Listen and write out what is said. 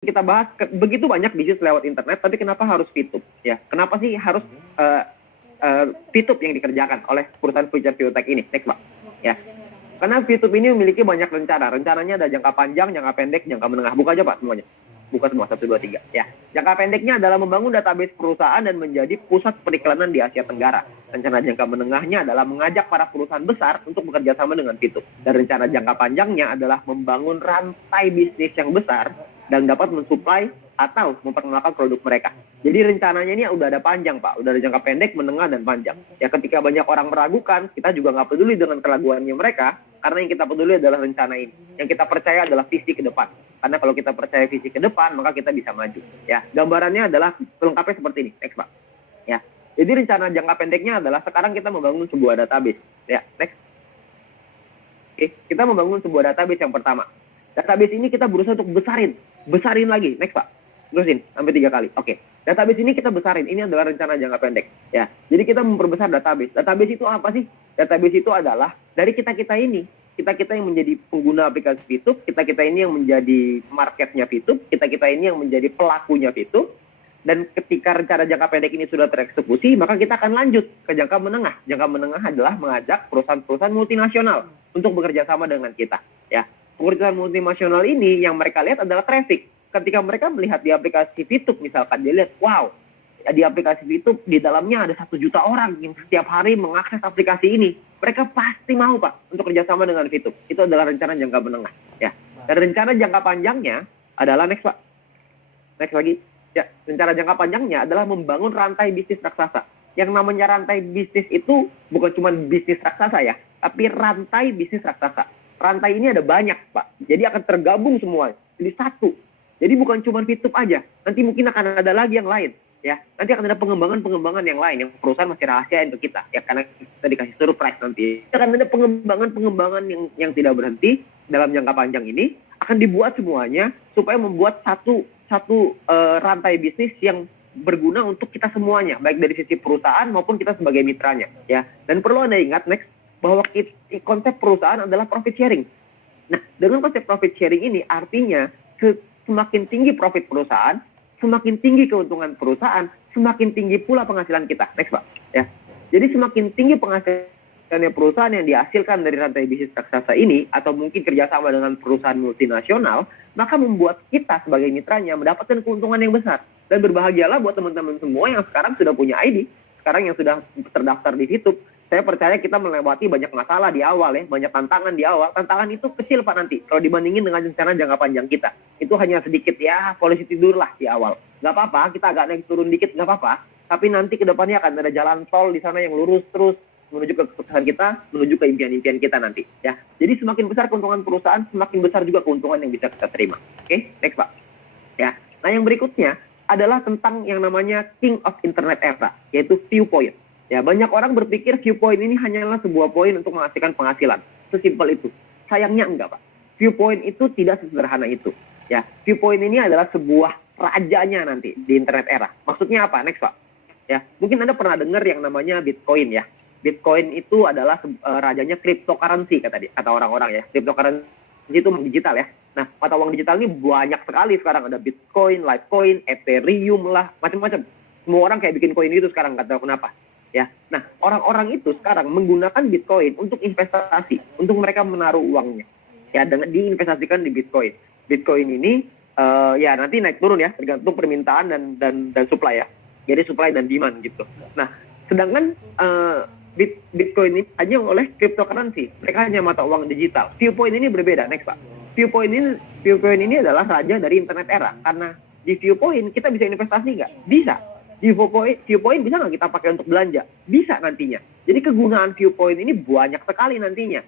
kita bahas begitu banyak bisnis lewat internet, tapi kenapa harus VTube? Ya, kenapa sih harus VTube yang dikerjakan oleh perusahaan future biotech ini? Next, Pak. Ya, karena VTube ini memiliki banyak rencana. Rencananya ada jangka panjang, jangka pendek, jangka menengah. Buka aja, Pak, semuanya. Buka semua, 1, 2, 3. Ya. Jangka pendeknya adalah membangun database perusahaan dan menjadi pusat periklanan di Asia Tenggara. Rencana jangka menengahnya adalah mengajak para perusahaan besar untuk bekerja sama dengan VTube. Dan rencana jangka panjangnya adalah membangun rantai bisnis yang besar dan dapat mensuplai atau memperkenalkan produk mereka. Jadi rencananya ini udah ada panjang, Pak. Udah ada jangka pendek, menengah, dan panjang. Ya, ketika banyak orang meragukan, kita juga nggak peduli dengan keraguannya mereka, karena yang kita peduli adalah rencana ini. Yang kita percaya adalah visi ke depan. Karena kalau kita percaya visi ke depan, maka kita bisa maju. Ya, gambarannya adalah pelengkapnya seperti ini. Next, Pak. Ya, jadi rencana jangka pendeknya adalah sekarang kita membangun sebuah database. Ya, next. Oke, kita membangun sebuah database yang pertama. Database ini kita berusaha untuk besarin lagi. Next, Pak. Terusin sampai 3 kali. Oke. Database ini kita besarin. Ini adalah rencana jangka pendek. Ya. Jadi kita memperbesar database. Database itu apa sih? Database itu adalah dari kita-kita ini. Kita-kita yang menjadi pengguna aplikasi VTube, kita-kita ini yang menjadi marketnya VTube, kita-kita ini yang menjadi pelakunya VTube. Dan ketika rencana jangka pendek ini sudah tereksekusi, maka kita akan lanjut ke jangka menengah. Jangka menengah adalah mengajak perusahaan-perusahaan multinasional untuk bekerja sama dengan kita. Ya. Perusahaan multinasional ini yang mereka lihat adalah traffic. Ketika mereka melihat di aplikasi VTube misalkan, dia lihat, wow, di aplikasi VTube di dalamnya ada 1 juta orang yang setiap hari mengakses aplikasi ini. Mereka pasti mau, Pak, untuk kerjasama dengan VTube. Itu adalah rencana jangka menengah. Ya. Dan rencana jangka panjangnya adalah, next, Pak. Next lagi. Ya, rencana jangka panjangnya adalah membangun rantai bisnis raksasa. Yang namanya rantai bisnis itu bukan cuma bisnis raksasa ya, tapi rantai bisnis raksasa. Rantai ini ada banyak, Pak. Jadi akan tergabung semua. Jadi satu. Jadi bukan cuma VTube aja. Nanti mungkin akan ada lagi yang lain. Ya, nanti akan ada pengembangan-pengembangan yang lain. Yang perusahaan masih rahasia untuk kita. Ya, karena kita dikasih surprise nanti. Akan ada pengembangan-pengembangan yang tidak berhenti dalam jangka panjang ini. Akan dibuat semuanya supaya membuat satu rantai bisnis yang berguna untuk kita semuanya. Baik dari sisi perusahaan maupun kita sebagai mitranya. Ya, dan perlu Anda ingat, next, bahwa konsep perusahaan adalah profit sharing. Nah, dengan konsep profit sharing ini artinya semakin tinggi profit perusahaan, semakin tinggi keuntungan perusahaan, semakin tinggi pula penghasilan kita. Next, Pak. Ya. Jadi semakin tinggi penghasilannya perusahaan yang dihasilkan dari rantai bisnis raksasa ini, atau mungkin kerjasama dengan perusahaan multinasional, maka membuat kita sebagai mitranya mendapatkan keuntungan yang besar. Dan berbahagialah buat teman-teman semua yang sekarang sudah punya ID, sekarang yang sudah terdaftar di VTube. Saya percaya kita melewati banyak masalah di awal ya, banyak tantangan di awal. Tantangan itu kecil, Pak, nanti. Kalau dibandingin dengan rencana jangka panjang kita. Itu hanya sedikit ya, polisi tidur lah di awal. Nggak apa-apa, kita agak naik turun dikit, nggak apa-apa. Tapi nanti ke depannya akan ada jalan tol di sana yang lurus terus menuju ke kesuksesan kita, menuju ke impian-impian kita nanti. Ya. Jadi semakin besar keuntungan perusahaan, semakin besar juga keuntungan yang bisa kita terima. Oke, next, Pak. Ya. Nah, yang berikutnya adalah tentang yang namanya King of Internet Era, yaitu Viewpoint. Ya, banyak orang berpikir Viewpoint ini hanyalah sebuah poin untuk menghasilkan penghasilan. Sesimpel itu. Sayangnya enggak, Pak. Viewpoint itu tidak sesederhana itu. Ya, Viewpoint ini adalah sebuah rajanya nanti di internet era. Maksudnya apa? Next, Pak. Ya, mungkin Anda pernah dengar yang namanya Bitcoin ya. Bitcoin itu adalah rajanya cryptocurrency kata orang-orang ya. Cryptocurrency itu digital ya. Nah, mata uang digital ini banyak sekali sekarang. Ada Bitcoin, Litecoin, Ethereum lah, macam-macam. Semua orang kayak bikin koin itu sekarang, nggak tahu kenapa. Ya, nah orang-orang itu sekarang menggunakan Bitcoin untuk investasi, untuk mereka menaruh uangnya, ya, dengan diinvestasikan di Bitcoin. Bitcoin ini ya nanti naik turun ya, tergantung permintaan dan supply ya. Jadi supply dan demand gitu. Nah, sedangkan Bitcoin ini hanya oleh cryptocurrency, mereka hanya mata uang digital. Viewpoint ini berbeda, next, Pak. Viewpoint ini adalah raja dari internet era, karena di Viewpoint kita bisa investasi nggak? Bisa. Di Viewpoint bisa nggak kita pakai untuk belanja? Bisa nantinya. Jadi kegunaan Viewpoint ini banyak sekali nantinya.